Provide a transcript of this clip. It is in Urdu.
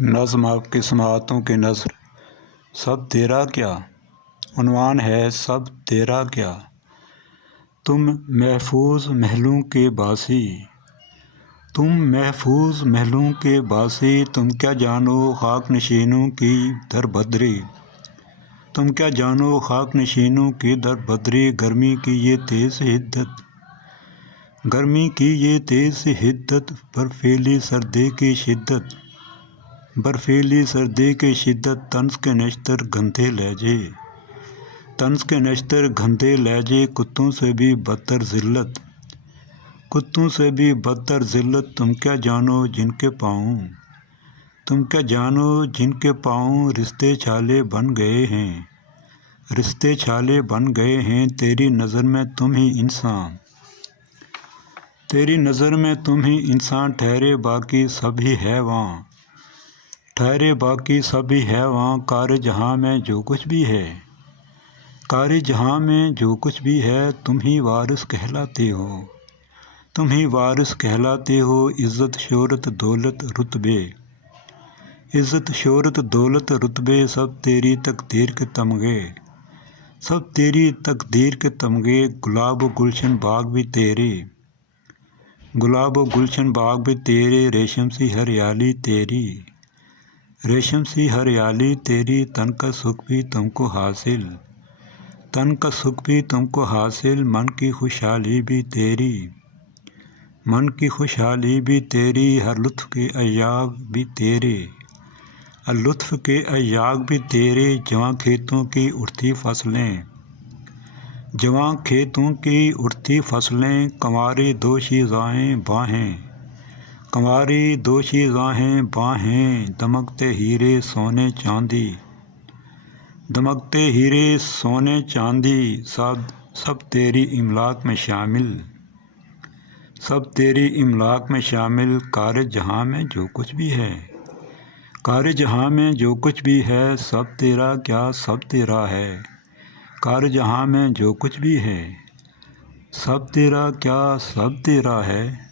نظم آپ کی سماعتوں کی نثر سب تیرا کیا عنوان ہے سب تیرا کیا تم محفوظ محلوں کے باسی تم کیا جانو خاک نشینوں کی دربدری گرمی کی یہ تیز حدت برفیلی سردی کی شدت طنز کے نشتر گندھے لہجے کتوں سے بھی بدتر ذلت تم کیا جانو جن کے پاؤں رشتے چھالے بن گئے ہیں تیری نظر میں تم ہی انسان ٹھہرے باقی سبھی حیواں کار جہاں میں جو کچھ بھی ہے تم ہی وارث کہلاتے ہو عزت شہرت دولت رتبے سب تیری تقدیر کے تمغے گلاب و گلشن باغ بھی تیرے ریشم سی ہریالی تیری تن کا سکھ بھی تم کو حاصل من کی خوشحالی بھی تیری ہر لطف کے ایاغ بھی تیرے جواں کھیتوں کی اٹھتی فصلیں کنواری دوشیزاہیں باہیں دمکتے ہیرے سونے چاندی سب تیری املاک میں شامل کار جہاں میں جو کچھ بھی ہے سب تیرا کیا سب تیرا ہے کار جہاں میں جو کچھ بھی ہے سب تیرا کیا سب تیرا ہے